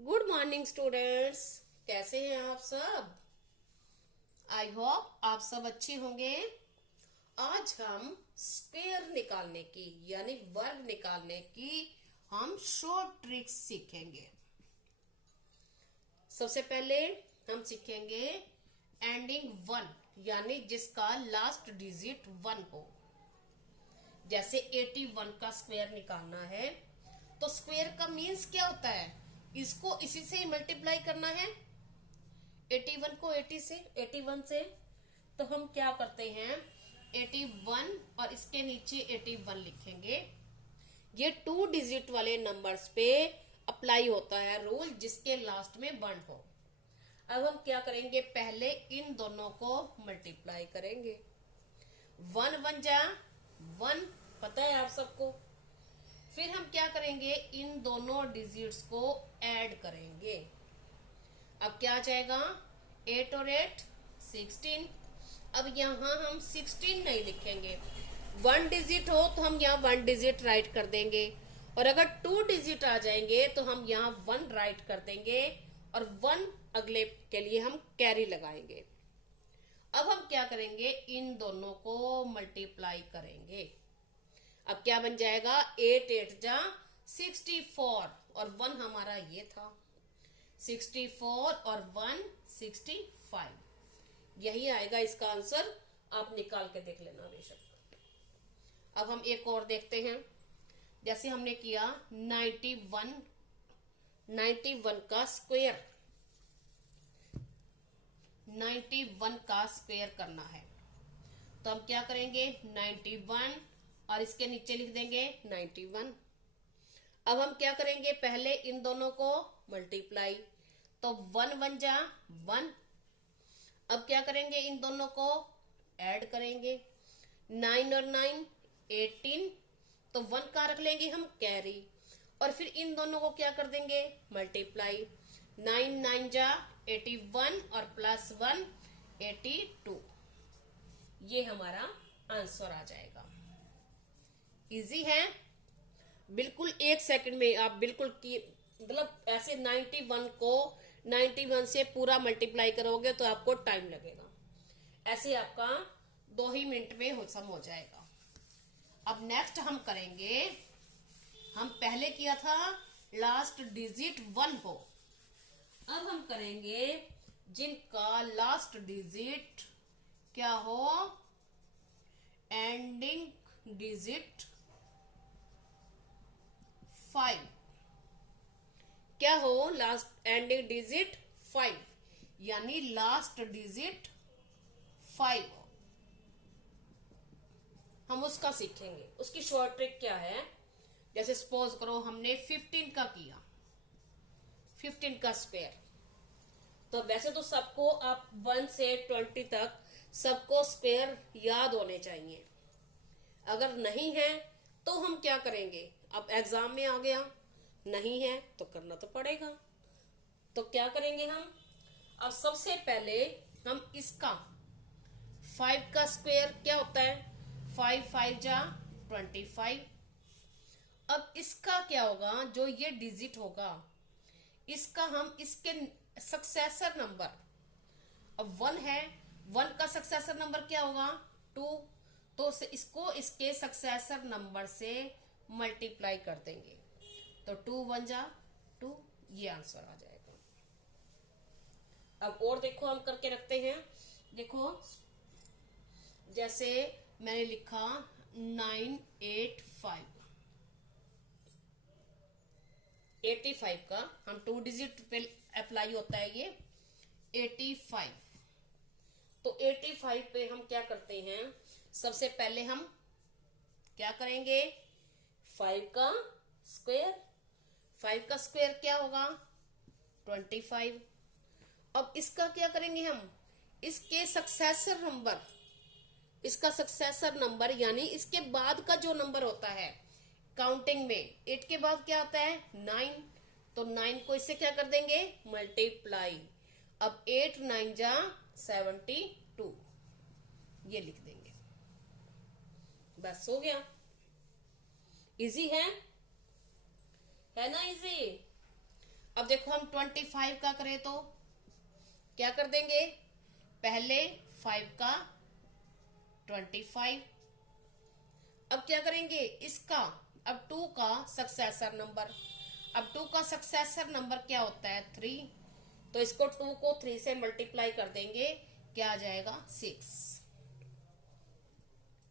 Good morning students. कैसे हैं आप सब? आई होप आप सब अच्छे होंगे। आज हम स्क्वायर निकालने की यानी वर्ग निकालने की हम शॉर्ट ट्रिक्स सीखेंगे। सबसे पहले हम सीखेंगे एंडिंग वन यानी जिसका लास्ट डिजिट वन हो। जैसे 81 का स्क्वायर निकालना है तो स्क्वायर का मीन्स क्या होता है? इसको इसी से मल्टीप्लाई करना है। 81 को 81 से तो हम क्या करते हैं, 81 और इसके नीचे 81 लिखेंगे। ये 2 डिजिट वाले नंबर्स पे अप्लाई होता है रूल जिसके लास्ट में 1 हो। अब हम क्या करेंगे, पहले इन दोनों को मल्टीप्लाई करेंगे। 1 1 जा 1, पता है आप सबको। फिर हम क्या करेंगे, इन दोनों डिजिट्स को ऐड करेंगे। अब क्या आ जाएगा, 8 और 8 16। अब यहाँ हम 16 नहीं लिखेंगे। 1 डिजिट हो तो हम यहाँ 1 डिजिट राइट कर देंगे, और अगर 2 डिजिट आ जाएंगे तो हम यहाँ 1 राइट कर देंगे, और 1 अगले के लिए हम कैरी लगाएंगे। अब हम क्या करेंगे, इन दोनों को मल्टीप्लाई करेंगे। अब क्या बन जाएगा, 8 8 जा 64 और 1 हमारा ये था। 64 और 1 65, यही आएगा इसका आंसर। आप निकाल के देख लेना बेशक। अब हम एक और देखते हैं। जैसे हमने किया 91 का स्क्वायर, 91 का स्क्वायर करना है तो हम क्या करेंगे, 91 और इसके नीचे लिख देंगे 91। अब हम क्या करेंगे, पहले इन दोनों को मल्टीप्लाई, तो 1 1 जा 1। अब क्या करेंगे, इन दोनों को ऐड करेंगे। 9 और 9 18, तो 1 कहाँ रख लेंगे हम, कैरी। और फिर इन दोनों को क्या कर देंगे, मल्टीप्लाई। 9 9 जा 81 और प्लस 1 82। ये हमारा आंसर आ जाएगा। इजी है बिल्कुल। 1 सेकंड में आप बिल्कुल की मतलब ऐसे 91 को 91 से पूरा मल्टीप्लाई करोगे तो आपको टाइम लगेगा। ऐसे आपका 2 ही मिनट में हो जाएगा। अब नेक्स्ट हम करेंगे, हम पहले किया था लास्ट डिजिट 1 हो। अब हम करेंगे जिनका लास्ट डिजिट क्या हो, एंडिंग डिजिट 5। क्या हो, लास्ट एंडिंग डिजिट 5 यानी लास्ट डिजिट 5 हम उसका सीखेंगे। उसकी शॉर्ट ट्रिक क्या है, जैसे सपोज करो हमने 15 का किया, 15 का स्क्वायर। तो वैसे तो सबको आप 1 से 20 तक सबको स्क्वायर याद होने चाहिए। अगर नहीं है तो हम क्या करेंगे, अब एग्जाम में आ गया, नहीं है तो करना तो पड़ेगा। तो क्या करेंगे हम, अब सबसे पहले हम इसका 5 का स्क्वायर क्या होता है, 5 5 जा 25। अब इसका क्या होगा, जो ये डिजिट होगा इसका हम इसके सक्सेसर नंबर, अब 1 है, 1 का सक्सेसर नंबर क्या होगा 2, तो इसको इसके सक्सेसर नंबर से मल्टीप्लाई कर देंगे, तो 2 1 जा 2, ये आंसर आ जाएगा। अब और देखो हम करके रखते हैं। देखो जैसे मैंने लिखा 985, 85 का हम 2 डिजिट पे अप्लाई होता है ये 85। तो 85 पे हम क्या करते हैं, सबसे पहले हम क्या करेंगे, 5 का स्क्वायर। 5 का स्क्वायर क्या होगा 25। अब इसका क्या करेंगे हम, इसके सक्सेसर नंबर, इसका सक्सेसर नंबर यानी इसके बाद का जो नंबर होता है काउंटिंग में, 8 के बाद क्या आता है 9, तो 9 को इससे क्या कर देंगे, मल्टीप्लाई। अब 8 9 जा 72, ये लिख देंगे, बस हो गया। इजी है ना, इजी। अब देखो हम 25 का करें तो क्या कर देंगे, पहले 5 का 25। अब क्या करेंगे इसका, अब 2 का सक्सेसर नंबर। अब 2 का सक्सेसर नंबर क्या होता है 3, तो इसको 2 को 3 से मल्टीप्लाई कर देंगे, क्या आ जाएगा 6।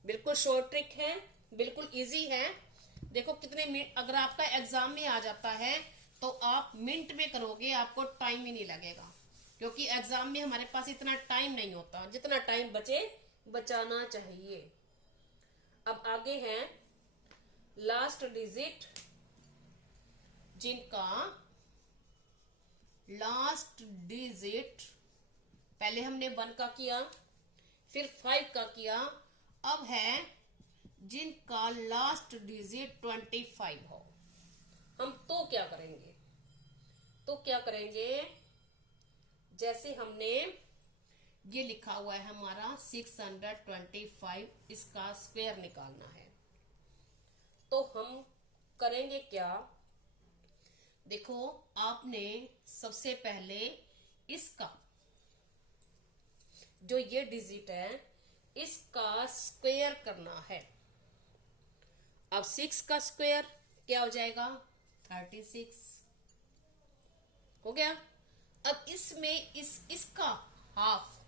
बिल्कुल शॉर्ट ट्रिक है, बिल्कुल इजी है। देखो कितने मिनट, अगर आपका एग्जाम में आ जाता है तो आप मिनट में करोगे, आपको टाइम ही नहीं लगेगा, क्योंकि एग्जाम में हमारे पास इतना टाइम नहीं होता, जितना टाइम बचे बचाना चाहिए। अब आगे है लास्ट डिजिट जिनका लास्ट डिजिट, पहले हमने 1 का किया, फिर 5 का किया, अब है जिनका लास्ट डिजिट 25 हो। हम तो क्या करेंगे, तो क्या करेंगे, जैसे हमने ये लिखा हुआ है हमारा 625, इसका स्क्वायर निकालना है, तो हम करेंगे क्या, देखो आपने सबसे पहले इसका जो ये डिजिट है इसका स्क्वायर करना है। अब 6 का स्क्वायर क्या हो जाएगा 36 हो गया। अब इसमें इसका हाफ,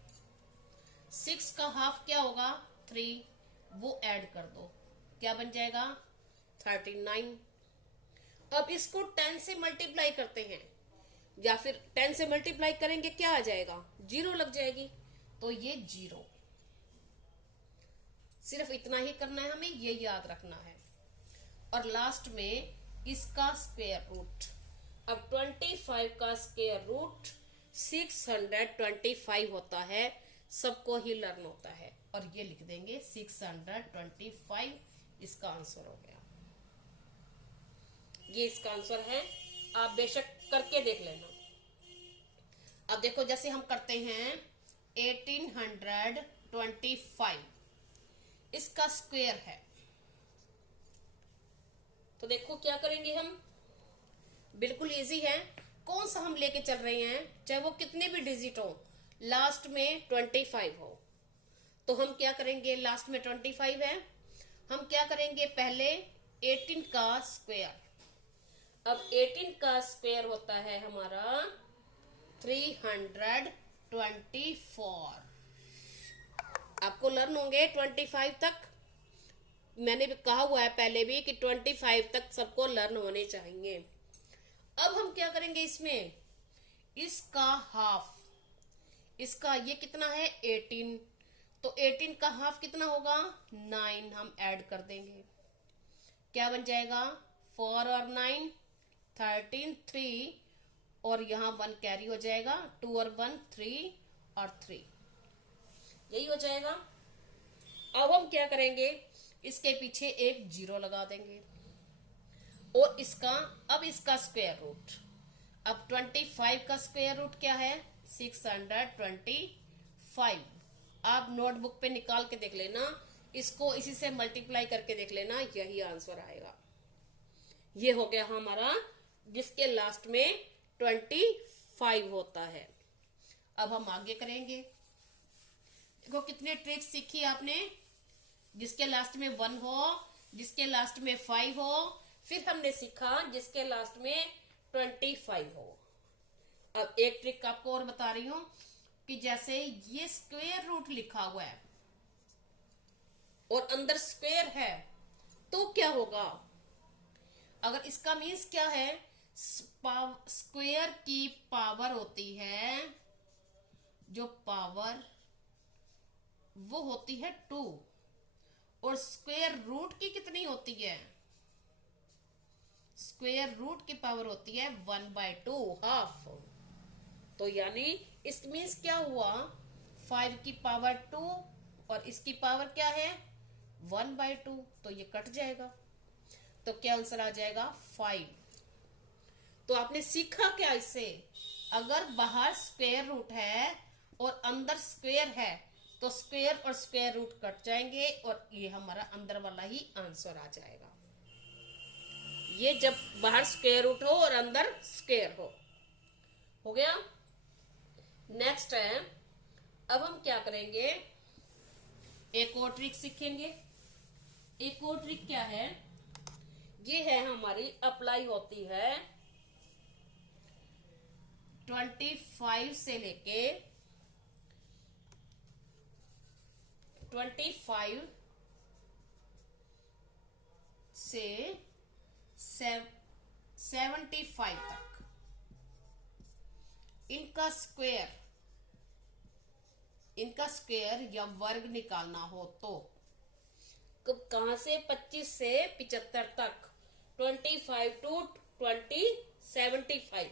6 का हाफ क्या होगा 3, वो ऐड कर दो, क्या बन जाएगा 39। अब इसको 10 से मल्टीप्लाई करते हैं, या फिर 10 से मल्टीप्लाई करेंगे क्या आ जाएगा 0 लग जाएगी, तो ये 0। सिर्फ इतना ही करना है, हमें ये याद रखना है। और लास्ट में इसका स्क्वायर रूट। अब 25 का स्क्वायर रूट 625 होता है, सबको ही लर्न होता है, और ये लिख देंगे 625, इसका आंसर हो गया। ये इसका आंसर है, आप बेशक करके देख लेना। अब देखो जैसे हम करते हैं 1825, इसका स्क्वायर है, तो देखो क्या करेंगे हम, बिल्कुल इजी है। कौन सा हम लेके चल रहे हैं, चाहे वो कितने भी डिजिट हो, लास्ट में 25 हो, तो हम क्या करेंगे, लास्ट में 25 है, हम क्या करेंगे पहले 18 का स्क्वायर। अब 18 का स्क्वायर होता है हमारा 324। आपको लर्न होंगे 25 तक, मैंने भी कहा हुआ है पहले भी कि 25 तक सबको लर्न होने चाहिए। अब हम क्या करेंगे इसमें, इसका हाफ, इसका ये कितना है 18, तो 18 का हाफ कितना होगा 9, हम ऐड कर देंगे, क्या बन जाएगा 4 और 9 13, 3 और यहाँ 1 कैरी हो जाएगा, 2 और 1 3 और 3, यही हो जाएगा। अब हम क्या करेंगे, इसके पीछे एक 0 लगा देंगे, और अब इसका स्क्वायर रूट। अब 25 का स्क्वायर रूट क्या है 625। आप नोटबुक पे निकाल के देख लेना, इसको इसी से मल्टीप्लाई करके देख लेना, यही आंसर आएगा। ये हो गया हमारा जिसके लास्ट में 25 होता है। अब हम आगे करेंगे, देखो कितने ट्रिक्स सीखी आपने, जिसके लास्ट में 1 हो, जिसके लास्ट में 5 हो, फिर हमने सीखा जिसके लास्ट में 25 हो। अब एक ट्रिक आपको और बता रही हूं कि जैसे ये स्क्वायर रूट लिखा हुआ है और अंदर स्क्वायर है, तो क्या होगा, अगर इसका मीन्स क्या है, स्क्वायर की पावर होती है, जो पावर वो होती है 2, और स्क्वायर रूट की कितनी होती है, स्क्वायर रूट की पावर होती है 1/2, हाफ। तो यानी इस मीन्स क्या हुआ, 5 की पावर 2 और इसकी पावर क्या है 1/2, तो ये कट जाएगा, तो क्या आंसर आ जाएगा 5। तो आपने सीखा क्या इससे, अगर बाहर स्क्वायर रूट है और अंदर स्क्वायर है, तो स्क्वायर और स्क्वायर रूट कट जाएंगे और ये हमारा अंदर वाला ही आंसर आ जाएगा। ये जब बाहर स्क्वायर रूट हो और अंदर स्क्वायर हो गया। नेक्स्ट है, अब हम क्या करेंगे, एक और ट्रिक सीखेंगे। एक और ट्रिक क्या है, ये है हमारी अप्लाई होती है 25 से लेके 25 से 75 तक इनका स्क्वायर या वर्ग निकालना हो तो कहां से 25 से 75 तक, 25 टू 75।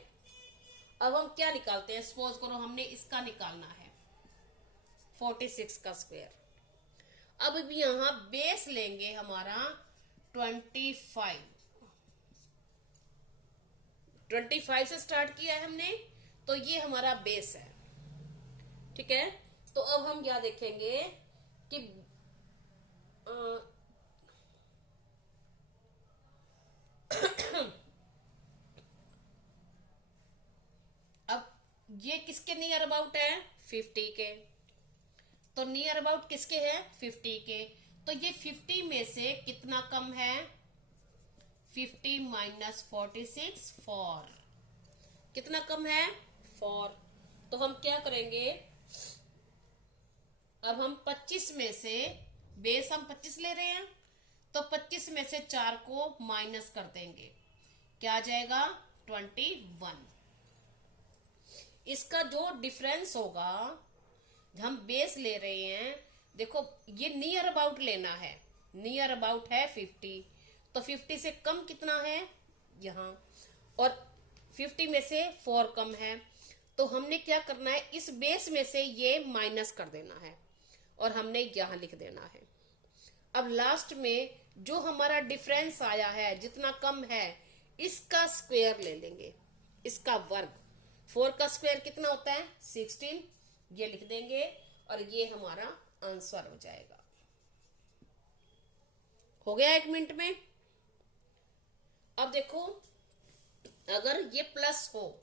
अब हम क्या निकालते हैं, सपोज करो हमने इसका निकालना है 46 का स्क्वायर। अब भी यहां बेस लेंगे हमारा 25 से स्टार्ट किया है हमने, तो ये हमारा बेस है। ठीक है, तो अब हम क्या देखेंगे कि अब ये किसके नियर अबाउट है, 50 के। तो नियर अबाउट किसके है, 50 के। तो ये 50 में से कितना कम है, 50 माइनस 46 4। कितना कम है, 4। तो हम क्या करेंगे, अब हम 25 में से, बेस हम 25 ले रहे हैं, तो 25 में से 4 को माइनस कर देंगे, क्या आ जाएगा 21। इसका जो डिफरेंस होगा, हम बेस ले रहे हैं, देखो ये नियर अबाउट लेना है, नियर अबाउट है 50, तो 50 से कम कितना है यहां, और 50 में से 4 कम है, तो हमने क्या करना है, इस बेस में से ये माइनस कर देना है और हमने यहां लिख देना है। अब लास्ट में जो हमारा डिफरेंस आया है, जितना कम है, इसका स्क्वायर ले लेंगे, इसका वर्ग। 4 का स्क्वायर कितना होता है, 16, ये लिख देंगे और ये हमारा आंसर हो जाएगा। हो गया 1 मिनट में। अब देखो, अगर ये प्लस हो,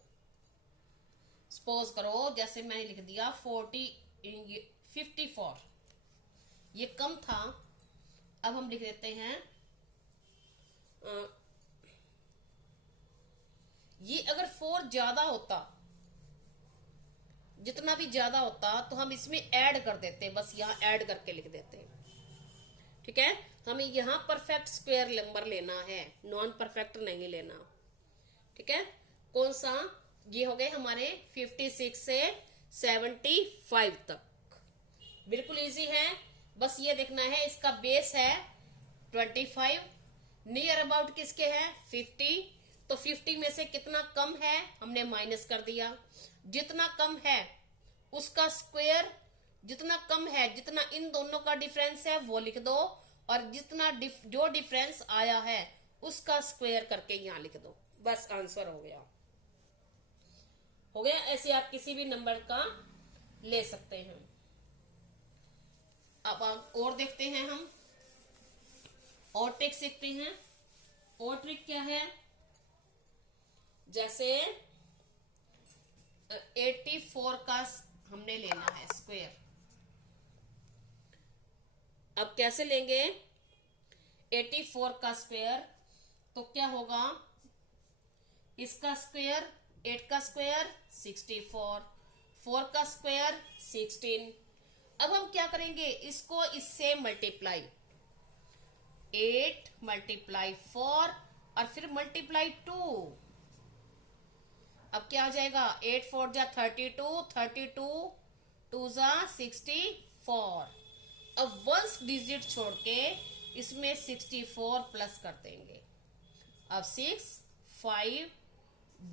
सपोज करो जैसे मैंने लिख दिया 54, ये कम था, अब हम लिख देते हैं ये अगर 4 ज्यादा होता, जितना भी ज्यादा होता तो हम इसमें ऐड कर देते, बस यहां ऐड करके लिख देते। ठीक है, हमें यहां परफेक्ट स्क्वायर नंबर लेना है, नॉन परफेक्ट नहीं लेना। ठीक है, कौन सा, ये हो गए हमारे 56 से 75 तक, बिल्कुल इजी है। बस ये देखना है, इसका बेस है 25, नियर अबाउट किसके है 50, तो 50 में से कितना कम है हमने माइनस कर दिया, जितना कम है उसका स्क्वायर, जितना कम है, जितना इन दोनों का डिफरेंस है वो लिख दो, और जितना जो डिफरेंस आया है उसका स्क्वायर करके यहां लिख दो, बस आंसर हो गया। हो गया, ऐसे आप किसी भी नंबर का ले सकते हैं। अब और देखते हैं, हम और ट्रिक सीखते हैं। और ट्रिक क्या है, जैसे 84 का हमने लेना है स्क्वायर। अब कैसे लेंगे 84 का स्क्वायर, तो क्या होगा, इसका स्क्वायर, 8 का स्क्वायर 64, 4 का स्क्वायर 16। अब हम क्या करेंगे, इसको इससे मल्टीप्लाई, 8 मल्टीप्लाई 4 और फिर मल्टीप्लाई 2। अब क्या हो जाएगा, 8 4 जा 32, 32 2 जा 64। अब 1 डिजिट छोड़ के इसमें 64 प्लस कर देंगे। अब 6 5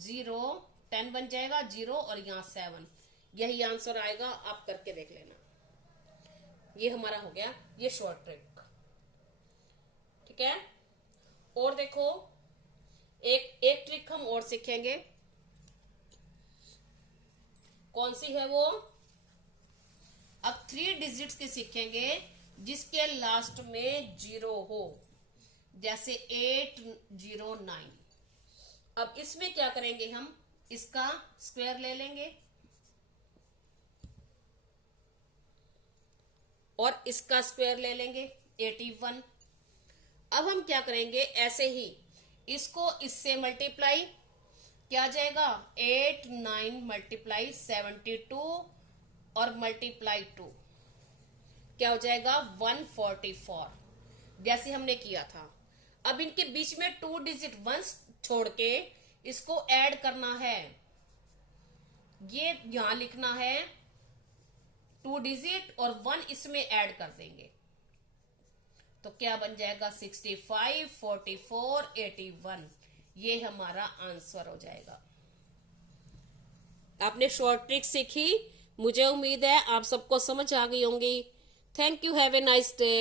0 10 बन जाएगा, 0 और यहाँ 7, यही आंसर आएगा, आप करके देख लेना। ये हमारा हो गया ये शॉर्ट ट्रिक। ठीक है, और देखो, एक ट्रिक हम और सीखेंगे, कौन सी है वो, अब 3 डिजिट्स की सीखेंगे जिसके लास्ट में 0 हो। जैसे 809। अब इसमें क्या करेंगे, हम इसका स्क्वायर ले लेंगे और इसका स्क्वायर ले लेंगे 81। अब हम क्या करेंगे, ऐसे ही इसको इससे मल्टीप्लाई, क्या जाएगा 8 9 मल्टीप्लाई 72 और मल्टीप्लाई 2 क्या हो जाएगा 144, जैसे हमने किया था। अब इनके बीच में 2 डिजिट 1 छोड़ के इसको ऐड करना है, ये यहां लिखना है 2 डिजिट और 1 इसमें ऐड कर देंगे, तो क्या बन जाएगा 65 44 81। ये हमारा आंसर हो जाएगा। आपने शॉर्ट ट्रिक सीखी, मुझे उम्मीद है आप सबको समझ आ गई होंगी। Thank you, have a nice day.